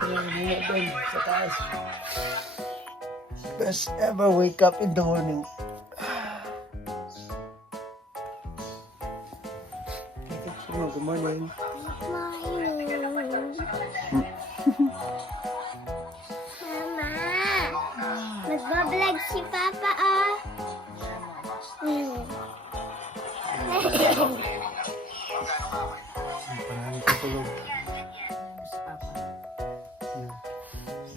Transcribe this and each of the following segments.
guys. Best ever wake up in the morning. Good morning. Mama, magbablog si Papa, oh. Hmm. Parang tutulog. Yeah.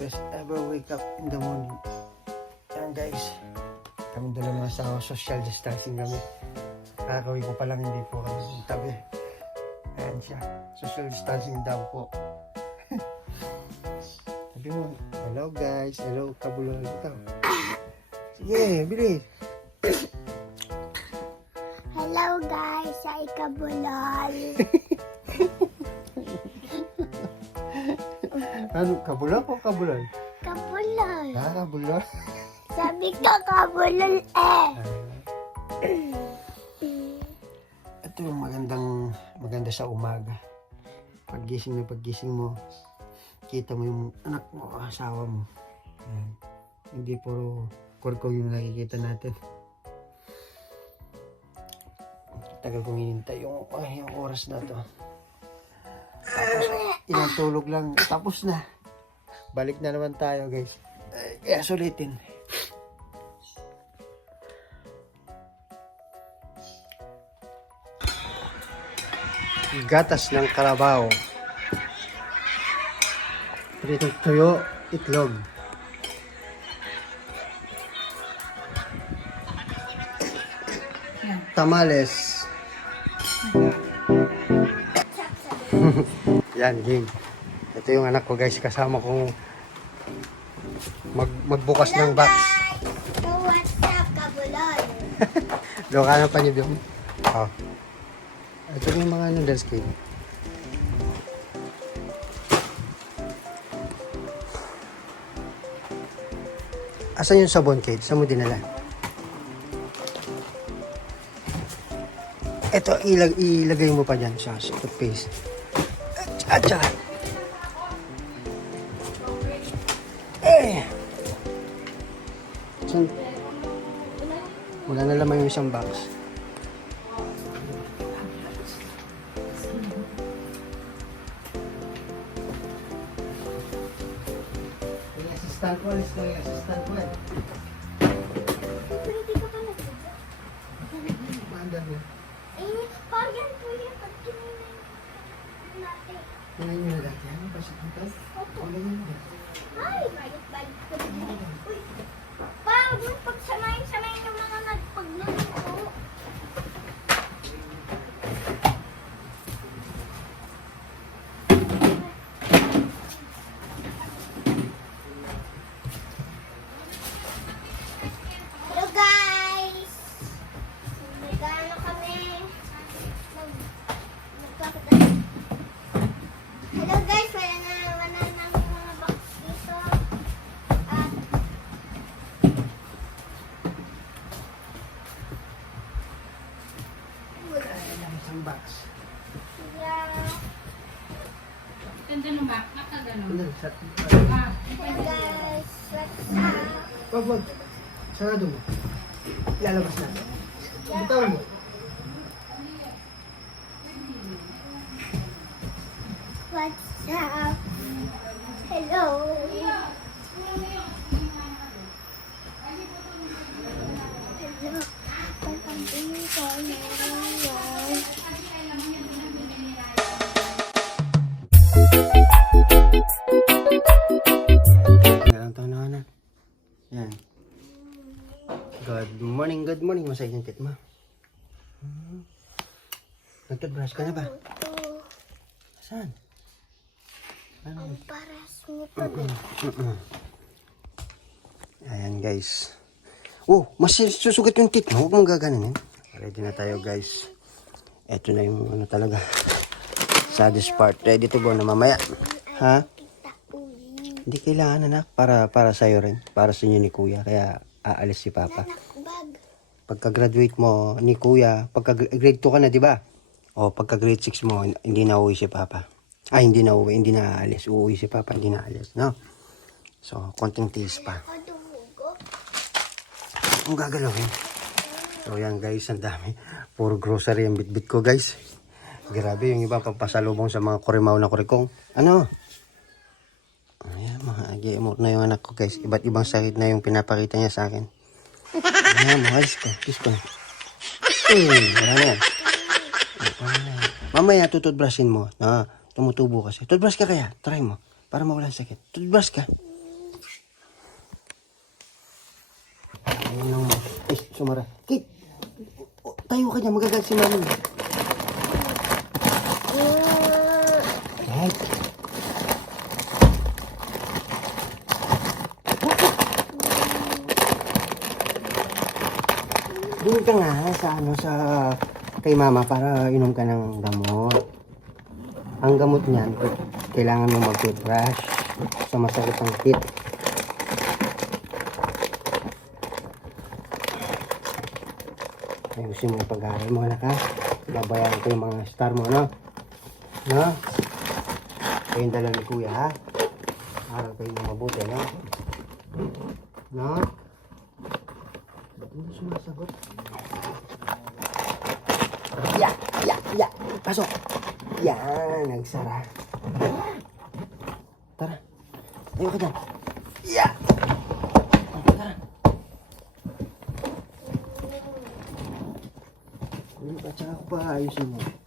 Best ever wake up in the morning. Yan guys. Kami dalawa ng asawa, social distancing kami. Kakawin ko pa lang hindi po kami tabi. Ayan siya. Social distancing daw po. Sabi mo, hello guys, hello kabulol ito. Sige, bilis. Hello guys, sa Ikabulol. Ano, kabulol o kabulol? Kabulol. Ha, kabulol? Sabi ko kabulol eh. Ito yung magandang, maganda sa umaga. Paggising na paggising mo, kita mo yung anak mo, asawa mo. Ayan. Hindi puro kurko yung nakikita natin. Tagal kong hinintay yung, ay, yung oras na to. Tapos, ilang tulog lang, tapos na. Balik na naman tayo, guys. Ay, kaya sulitin. gatas ng karabaw. Pritong tuyo, itlog. Tamales. Yan, game. Ito yung anak ko guys, kasama kong mag magbukas ng box. So what's up, kabulol? Na pa niyo doon. Oh. Ito yung mga noodles cake. Asan yung sabon cake? Saan mo dinala? Ito, ilag ilagay mo pa dyan sa toothpaste. At Saan? Wala na laman yung isang box. Yung assistant ko, alis lang assistant ko eh. Ganda nung back, nakaganon. Ano. Ah? Wag, wag. Sarado mo. Ilalabas na. Bitawan mo. What's up? Hello. Hello. Welcome to Good morning, good morning. Masaya yung tit mo. Hmm. Nagtoothbrush ka na ba? Saan? Ano? ang paras nito. Mm-mm. Ayan guys. Oh, mas susugat yung tit mo. Huwag mong gaganin. Ready na tayo guys. Ito na yung ano talaga. Saddest part. Ready to go na mamaya. Ha? Hindi kailangan anak. Para, para sa'yo rin. Para sa inyo ni kuya. Kaya aalis si papa. Pagka-graduate mo ni kuya, pagka grade 2 ka na, di ba? O pagka grade 6 mo, hindi na uwi si papa. Ay, hindi na uwi, hindi na aalis. Uuwi si papa, hindi na aalis, no? So, konting tiis pa. Ang gagalawin. So, yan guys, ang dami. Puro grocery ang bitbit ko guys. Grabe, yung iba pampasalubong sa mga kurimaw na kurikong. Ano? Ayan, agi-emot na yung anak ko guys. Iba't ibang sakit na yung pinapakita niya sa akin. Ayan, mahalis ko. Kiss ko. Eh, wala na yan. Wala na yan. Mamaya, tututbrushin mo. Na, tumutubo kasi. Tutbrush ka kaya? Try mo. Para mawala ang sakit. Tutbrush ka. Ayun lang mo. Eh, sumara. Kit! Tayo ka dyan, magagag si mami. Doon ka nga sa ano sa kay mama para inom ka ng gamot. Ang gamot niyan, kailangan mo mag-toothbrush sa masakit ang teeth. Ayusin mo pag-aaral mo, anak ha. Babayaran ko yung mga star mo, no? No? Kayong dalawa ni kuya, ha? Aral kayo na mabuti, no? No? Hindi sumasagot? Ya! Ya! Ya! Pasok! Yan! Nagsara. Tara. Tayo ka dyan. Ya! Tara. At saka ko pa ayusin mo.